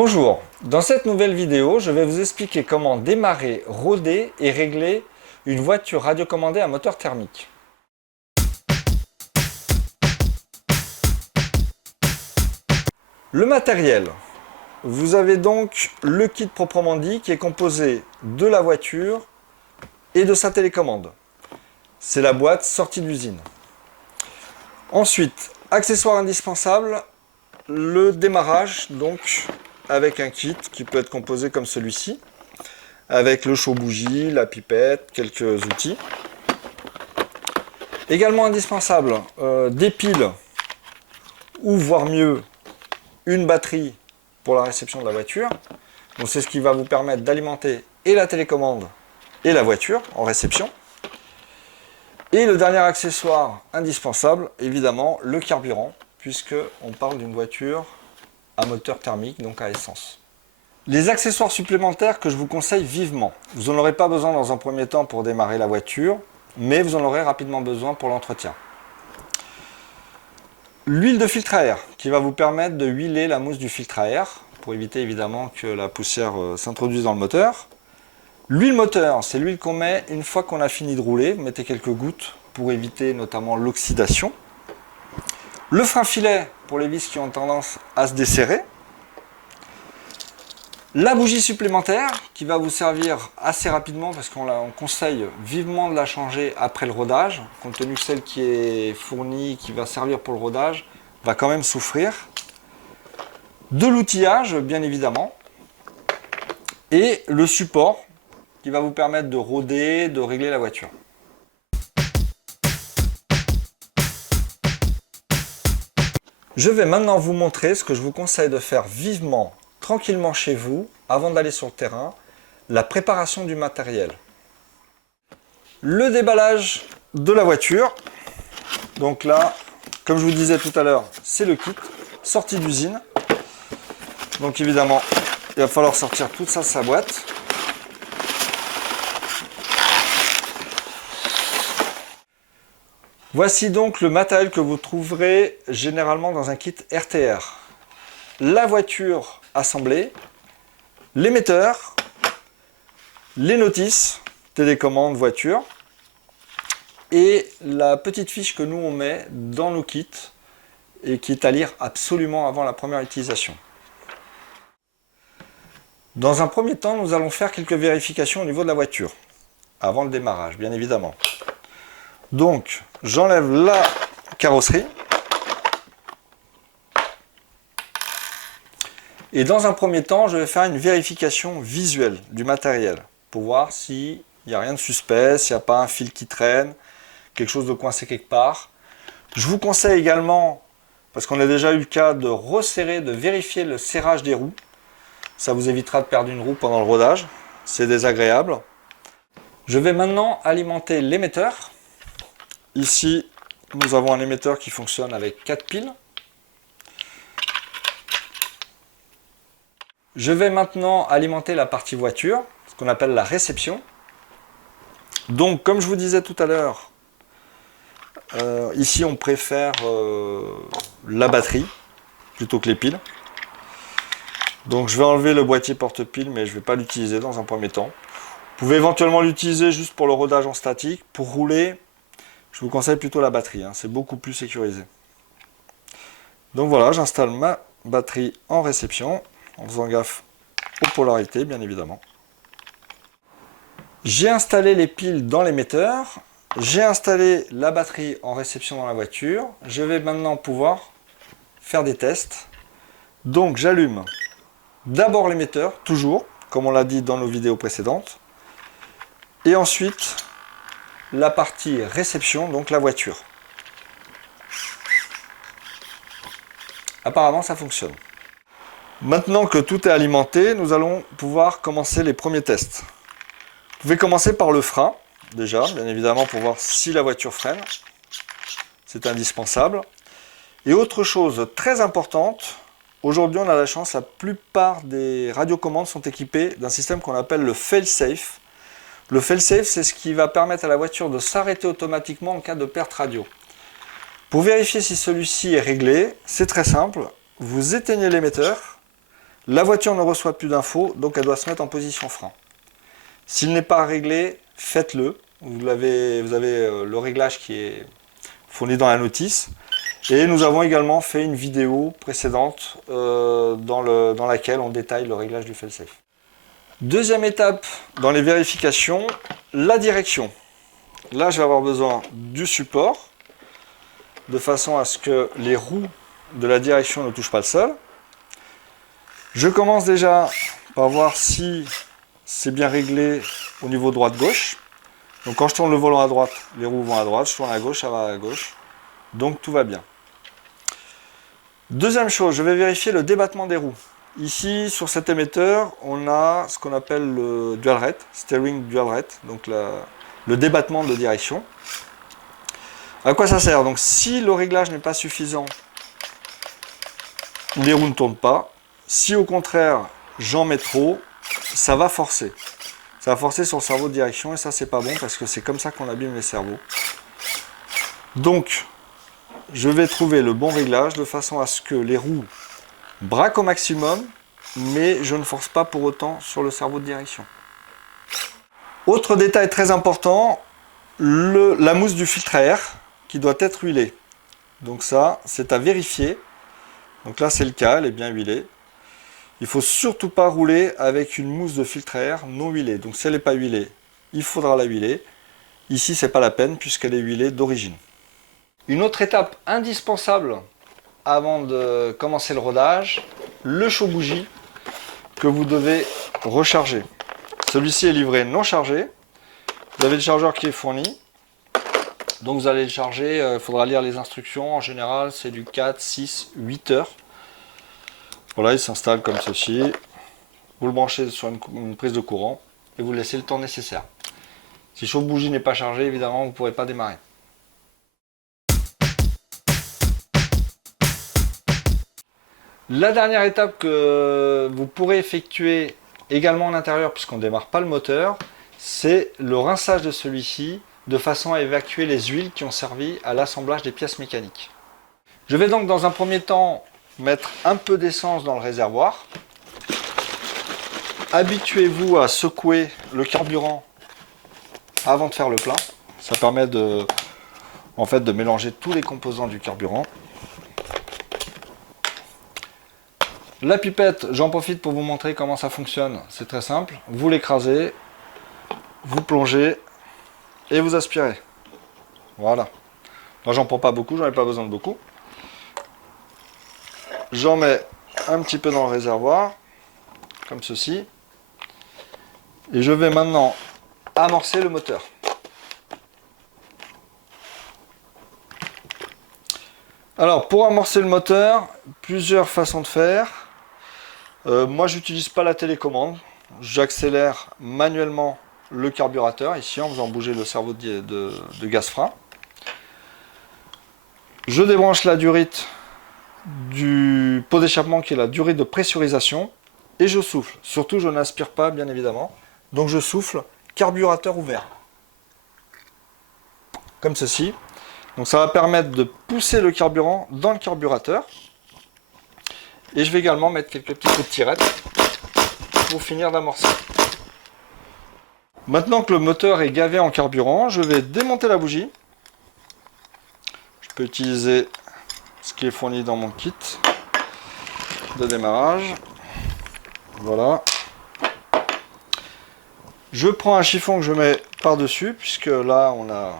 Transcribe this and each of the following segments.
Bonjour, dans cette nouvelle vidéo, je vais vous expliquer comment démarrer, roder et régler une voiture radiocommandée à moteur thermique. Le matériel. Vous avez donc le kit proprement dit qui est composé de la voiture et de sa télécommande. C'est la boîte sortie d'usine. Ensuite, accessoires indispensables, le démarrage donc avec un kit qui peut être composé comme celui-ci, avec le chaud-bougie, la pipette, quelques outils. Également indispensable, des piles ou voire mieux une batterie pour la réception de la voiture. Donc c'est ce qui va vous permettre d'alimenter et la télécommande et la voiture en réception. Et le dernier accessoire indispensable, évidemment, le carburant, puisque on parle d'une voiture à moteur thermique, donc à essence. Les accessoires supplémentaires que je vous conseille vivement. Vous n'en aurez pas besoin dans un premier temps pour démarrer la voiture, mais vous en aurez rapidement besoin pour l'entretien. L'huile de filtre à air, qui va vous permettre de huiler la mousse du filtre à air, pour éviter évidemment que la poussière s'introduise dans le moteur. L'huile moteur, c'est l'huile qu'on met une fois qu'on a fini de rouler. Vous mettez quelques gouttes pour éviter notamment l'oxydation. Le frein filet pour les vis qui ont tendance à se desserrer. La bougie supplémentaire qui va vous servir assez rapidement parce qu'on conseille vivement de la changer après le rodage, compte tenu que celle qui est fournie, qui va servir pour le rodage, va quand même souffrir. De l'outillage, bien évidemment. Et le support qui va vous permettre de roder, de régler la voiture. Je vais maintenant vous montrer ce que je vous conseille de faire vivement, tranquillement chez vous, avant d'aller sur le terrain, la préparation du matériel. Le déballage de la voiture. Donc là, comme je vous disais tout à l'heure, c'est le kit, sortie d'usine. Donc évidemment, il va falloir sortir toute ça de sa boîte. Voici donc le matériel que vous trouverez généralement dans un kit RTR. La voiture assemblée, l'émetteur, les notices, télécommande, voiture, et la petite fiche que nous on met dans nos kits et qui est à lire absolument avant la première utilisation. Dans un premier temps, nous allons faire quelques vérifications au niveau de la voiture, avant le démarrage, bien évidemment. Donc, j'enlève la carrosserie. Et dans un premier temps, je vais faire une vérification visuelle du matériel pour voir s'il n'y a rien de suspect, s'il n'y a pas un fil qui traîne, quelque chose de coincé quelque part. Je vous conseille également, parce qu'on a déjà eu le cas, de resserrer, de vérifier le serrage des roues. Ça vous évitera de perdre une roue pendant le rodage. C'est désagréable. Je vais maintenant alimenter l'émetteur. Ici, nous avons un émetteur qui fonctionne avec 4 piles. Je vais maintenant alimenter la partie voiture, ce qu'on appelle la réception. Donc, comme je vous disais tout à l'heure, ici on préfère la batterie plutôt que les piles. Donc je vais enlever le boîtier porte-piles, mais je ne vais pas l'utiliser dans un premier temps. Vous pouvez éventuellement l'utiliser juste pour le rodage en statique. Pour rouler, je vous conseille plutôt la batterie, c'est beaucoup plus sécurisé. Donc voilà, j'installe ma batterie en réception, en faisant gaffe aux polarités, bien évidemment. J'ai installé les piles dans l'émetteur, j'ai installé la batterie en réception dans la voiture. Je vais maintenant pouvoir faire des tests. Donc j'allume d'abord l'émetteur, toujours, comme on l'a dit dans nos vidéos précédentes. Et ensuite, la partie réception, donc la voiture. Apparemment, ça fonctionne. Maintenant que tout est alimenté, nous allons pouvoir commencer les premiers tests. Vous pouvez commencer par le frein, déjà, bien évidemment, pour voir si la voiture freine. C'est indispensable. Et autre chose très importante, aujourd'hui on a la chance, la plupart des radiocommandes sont équipées d'un système qu'on appelle le fail-safe. Le fail-safe, c'est ce qui va permettre à la voiture de s'arrêter automatiquement en cas de perte radio. Pour vérifier si celui-ci est réglé, c'est très simple. Vous éteignez l'émetteur, La voiture ne reçoit plus d'infos, donc elle doit se mettre en position frein. S'il n'est pas réglé, faites-le. Vous avez le réglage qui est fourni dans la notice. Et nous avons également fait une vidéo précédente dans laquelle on détaille le réglage du fail-safe. Deuxième étape dans les vérifications, la direction. Là, je vais avoir besoin du support, de façon à ce que les roues de la direction ne touchent pas le sol. Je commence déjà par voir si c'est bien réglé au niveau droite-gauche. Donc quand je tourne le volant à droite, les roues vont à droite, je tourne à gauche, ça va à gauche. Donc tout va bien. Deuxième chose, je vais vérifier le débattement des roues. Ici, sur cet émetteur, on a ce qu'on appelle le dual rate, steering dual rate, donc le débattement de direction. À quoi ça sert? Donc si le réglage n'est pas suffisant, les roues ne tournent pas. Si au contraire, j'en mets trop, ça va forcer. Ça va forcer sur le cerveau de direction et ça, c'est pas bon parce que c'est comme ça qu'on abîme les cerveaux. Donc, je vais trouver le bon réglage de façon à ce que les roues braquent au maximum, mais je ne force pas pour autant sur le cerveau de direction. Autre détail très important, la mousse du filtre à air qui doit être huilée. Donc ça, c'est à vérifier. Donc là, c'est le cas, elle est bien huilée. Il ne faut surtout pas rouler avec une mousse de filtre à air non huilée. Donc si elle n'est pas huilée, il faudra la huiler. Ici, ce n'est pas la peine puisqu'elle est huilée d'origine. Une autre étape indispensable avant de commencer le rodage, le chaud-bougie que vous devez recharger. Celui-ci est livré non chargé. Vous avez le chargeur qui est fourni. Donc vous allez le charger, il faudra lire les instructions. En général, c'est du 4, 6, 8 heures. Voilà, il s'installe comme ceci. Vous le branchez sur une prise de courant et vous laissez le temps nécessaire. Si le chaud-bougie n'est pas chargé, évidemment, vous ne pourrez pas démarrer. La dernière étape que vous pourrez effectuer également à l'intérieur, puisqu'on ne démarre pas le moteur, c'est le rinçage de celui-ci de façon à évacuer les huiles qui ont servi à l'assemblage des pièces mécaniques. Je vais donc dans un premier temps mettre un peu d'essence dans le réservoir. Habituez-vous à secouer le carburant avant de faire le plein. Ça permet de mélanger tous les composants du carburant. La pipette, j'en profite pour vous montrer comment ça fonctionne. C'est très simple. Vous l'écrasez, vous plongez et vous aspirez. Voilà. Moi, j'en prends pas beaucoup, j'en ai pas besoin de beaucoup. J'en mets un petit peu dans le réservoir, comme ceci. Et je vais maintenant amorcer le moteur. Alors, pour amorcer le moteur, plusieurs façons de faire. Moi, j'utilise pas la télécommande. J'accélère manuellement le carburateur, ici, en faisant bouger le cerveau de gaz frein. Je débranche la durite du pot d'échappement, qui est la durite de pressurisation, et je souffle. Surtout, je n'aspire pas, bien évidemment. Donc, je souffle carburateur ouvert. Comme ceci. Donc ça va permettre de pousser le carburant dans le carburateur. Et je vais également mettre quelques petits coups de tirette pour finir d'amorcer. Maintenant que le moteur est gavé en carburant, je vais démonter la bougie. Je peux utiliser ce qui est fourni dans mon kit de démarrage. Voilà. Je prends un chiffon que je mets par-dessus, puisque là on a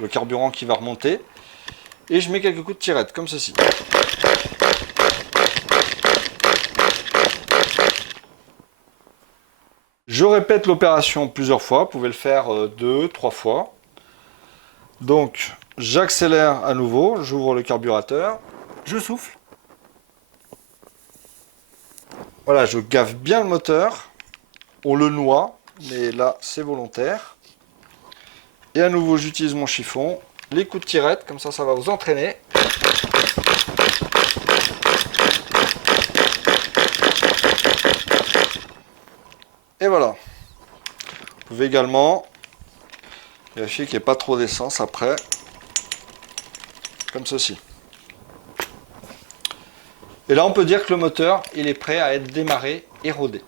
le carburant qui va remonter, et je mets quelques coups de tirette comme ceci. Je répète l'opération plusieurs fois, vous pouvez le faire 2-3 fois. Donc j'accélère à nouveau, j'ouvre le carburateur, je souffle. Voilà, je gave bien le moteur, on le noie, mais là c'est volontaire. Et à nouveau, j'utilise mon chiffon, les coups de tirette, comme ça, ça va vous entraîner. Et voilà. Vous pouvez également vérifier qu'il n'y ait pas trop d'essence après, comme ceci. Et là, on peut dire que le moteur, il est prêt à être démarré et rodé.